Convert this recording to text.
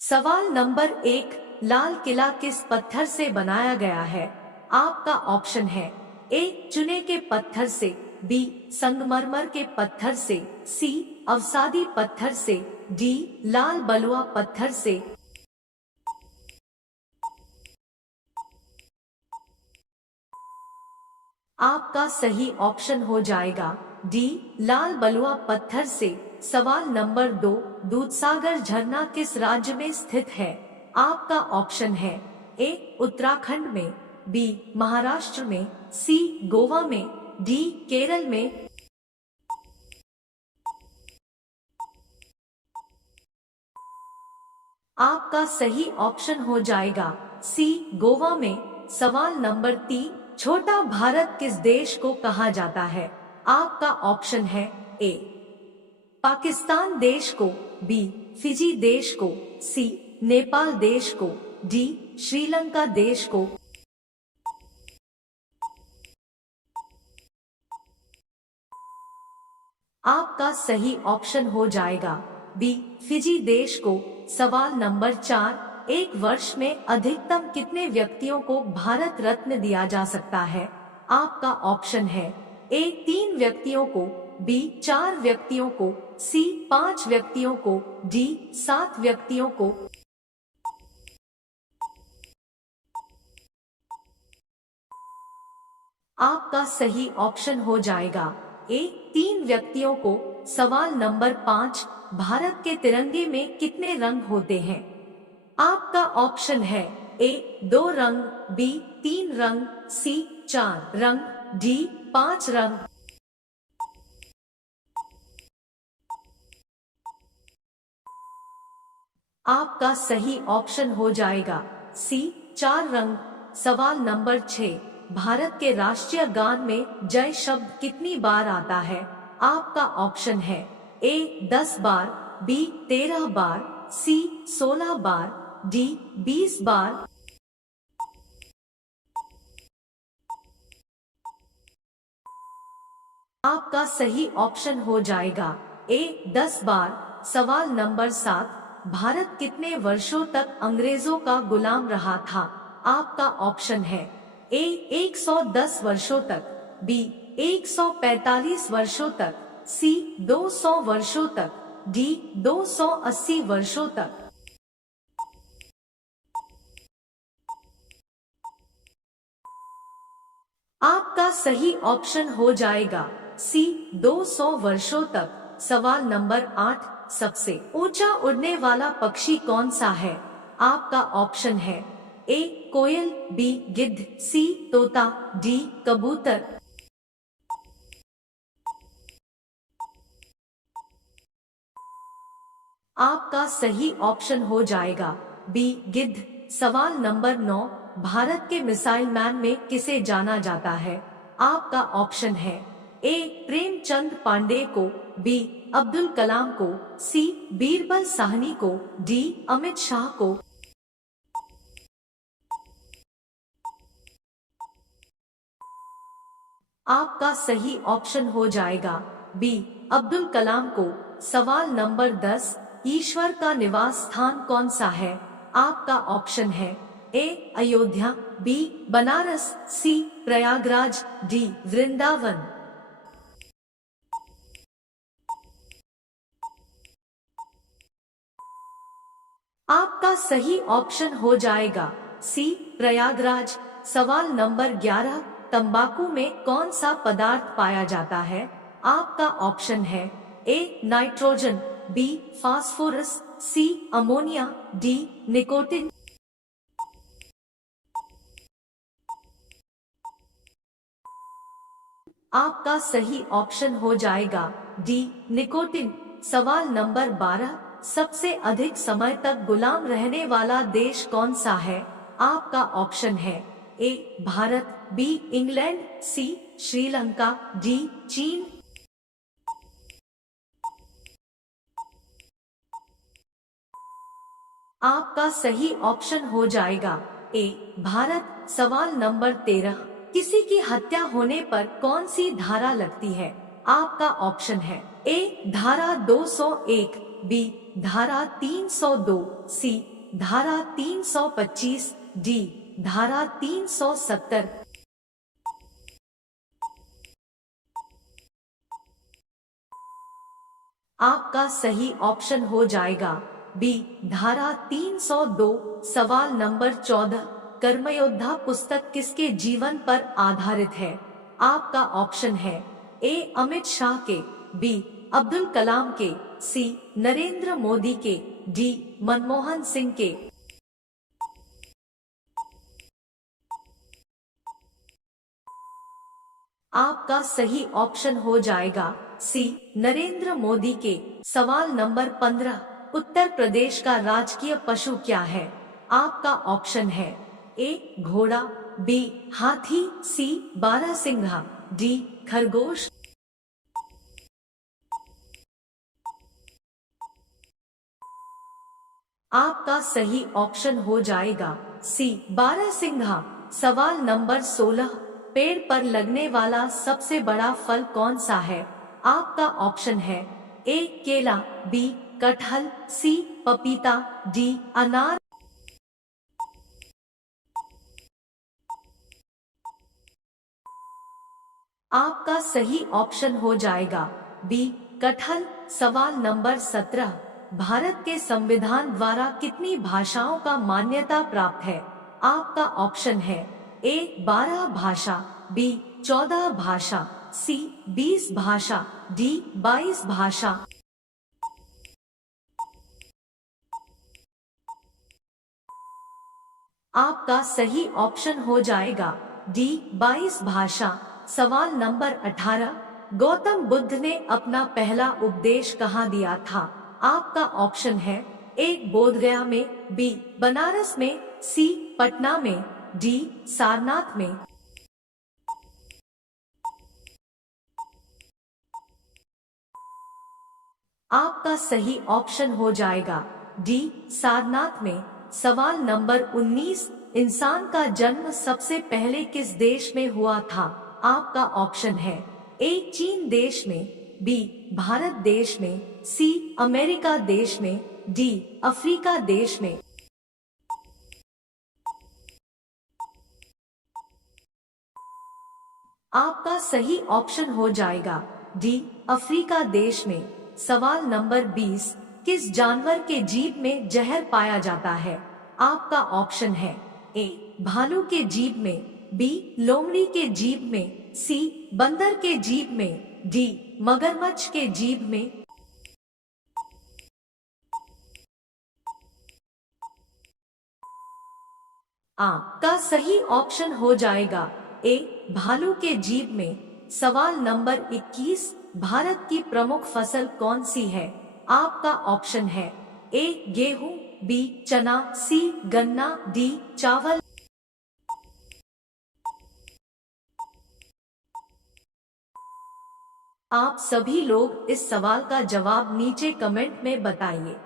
सवाल नंबर 1, लाल किला किस पत्थर से बनाया गया है? आपका ऑप्शन है ए चुने के पत्थर से, बी संगमरमर के पत्थर से, सी अवसादी पत्थर से, डी लाल बलुआ पत्थर से। आपका सही ऑप्शन हो जाएगा डी लाल बलुआ पत्थर से। सवाल नंबर 2, दूधसागर झरना किस राज्य में स्थित है? आपका ऑप्शन है ए उत्तराखंड में, बी महाराष्ट्र में, सी गोवा में, डी केरल में। आपका सही ऑप्शन हो जाएगा सी गोवा में। सवाल नंबर 3, छोटा भारत किस देश को कहा जाता है? आपका ऑप्शन है ए पाकिस्तान देश को, बी फिजी देश को, सी नेपाल देश को, डी श्रीलंका देश को। आपका सही ऑप्शन हो जाएगा बी फिजी देश को। सवाल नंबर 4, एक वर्ष में अधिकतम कितने व्यक्तियों को भारत रत्न दिया जा सकता है? आपका ऑप्शन है ए 3 व्यक्तियों को, बी 4 व्यक्तियों को, सी 5 व्यक्तियों को, डी 7 व्यक्तियों को। आपका सही ऑप्शन हो जाएगा ए 3 व्यक्तियों को। सवाल नंबर 5, भारत के तिरंगे में कितने रंग होते हैं? आपका ऑप्शन है ए 2 रंग, बी 3 रंग, सी 4 रंग, डी 5 रंग। आपका सही ऑप्शन हो जाएगा सी 4 रंग। सवाल नंबर 6, भारत के राष्ट्रीय गान में जय शब्द कितनी बार आता है? आपका ऑप्शन है ए 10 बार, बी 13 बार, सी 16 बार, डी 20 बार। आपका सही ऑप्शन हो जाएगा ए 10 बार। सवाल नंबर 7, भारत कितने वर्षों तक अंग्रेजों का गुलाम रहा था? आपका ऑप्शन है ए 110 वर्षों तक, बी 145 वर्षों तक, सी 200 वर्षों तक, डी 280 वर्षों तक। आपका सही ऑप्शन हो जाएगा सी 200 वर्षों तक। सवाल नंबर 8, सबसे ऊंचा उड़ने वाला पक्षी कौन सा है? आपका ऑप्शन है ए कोयल, बी गिद्ध, सी तोता, डी कबूतर। आपका सही ऑप्शन हो जाएगा बी गिद्ध। सवाल नंबर 9, भारत के मिसाइल मैन में किसे जाना जाता है? आपका ऑप्शन है ए प्रेमचंद पांडे को, बी अब्दुल कलाम को, सी बीरबल साहनी को, डी अमित शाह को। आपका सही ऑप्शन हो जाएगा बी अब्दुल कलाम को। सवाल नंबर 10, ईश्वर का निवास स्थान कौन सा है? आपका ऑप्शन है ए अयोध्या, बी बनारस, सी प्रयागराज, डी वृंदावन। आपका सही ऑप्शन हो जाएगा सी प्रयागराज। सवाल नंबर 11, तंबाकू में कौन सा पदार्थ पाया जाता है? आपका ऑप्शन है A nitrogen, B phosphorus, C ammonia, D nicotine. आपका सही ऑप्शन हो जाएगा डी निकोटिन। सवाल नंबर 12, सबसे अधिक समय तक गुलाम रहने वाला देश कौन सा है? आपका ऑप्शन है ए भारत, बी इंग्लैंड, सी श्रीलंका, डी चीन। आपका सही ऑप्शन हो जाएगा ए भारत। सवाल नंबर 13, किसी की हत्या होने पर कौन सी धारा लगती है? आपका ऑप्शन है ए धारा 201, बी धारा 302, सी धारा 325, डी धारा 370। आपका सही ऑप्शन हो जाएगा बी धारा 302। सवाल नंबर 14, कर्मयोद्धा पुस्तक किसके जीवन पर आधारित है? आपका ऑप्शन है ए अमित शाह के, बी अब्दुल कलाम के, सी नरेंद्र मोदी के, डी मनमोहन सिंह के। आपका सही ऑप्शन हो जाएगा सी नरेंद्र मोदी के। सवाल नंबर 15, उत्तर प्रदेश का राजकीय पशु क्या है? आपका ऑप्शन है ए घोड़ा, बी हाथी, सी बारहसिंघा, डी खरगोश। आपका सही ऑप्शन हो जाएगा सी बारहसिंघा। सवाल नंबर 16, पेड़ पर लगने वाला सबसे बड़ा फल कौन सा है? आपका ऑप्शन है ए केला, बी कटहल, सी पपीता, डी अनार। आपका सही ऑप्शन हो जाएगा बी कटहल। सवाल नंबर 17, भारत के संविधान द्वारा कितनी भाषाओं का मान्यता प्राप्त है? आपका ऑप्शन है ए 12 भाषा, बी 14 भाषा, सी 20 भाषा, डी 22 भाषा। आपका सही ऑप्शन हो जाएगा डी 22 भाषा। सवाल नंबर 18, गौतम बुद्ध ने अपना पहला उपदेश कहाँ दिया था? आपका ऑप्शन है ए बोधगया में, बी बनारस में, सी पटना में, डी सारनाथ में। आपका सही ऑप्शन हो जाएगा डी सारनाथ में। सवाल नंबर 19, इंसान का जन्म सबसे पहले किस देश में हुआ था? आपका ऑप्शन है ए चीन देश में, बी भारत देश में, सी अमेरिका देश में, डी अफ्रीका देश में। आपका सही ऑप्शन हो जाएगा डी अफ्रीका देश में। सवाल नंबर 20, किस जानवर के जीभ में जहर पाया जाता है? आपका ऑप्शन है ए भालू के जीभ में, बी लोमड़ी के जीभ में, सी बंदर के जीभ में, डी मगरमच्छ के जीभ में। आपका सही ऑप्शन हो जाएगा ए भालू के जीभ में। सवाल नंबर 21, भारत की प्रमुख फसल कौन सी है? आपका ऑप्शन है ए गेहूं, बी चना, सी गन्ना, डी चावल। आप सभी लोग इस सवाल का जवाब नीचे कमेंट में बताइए।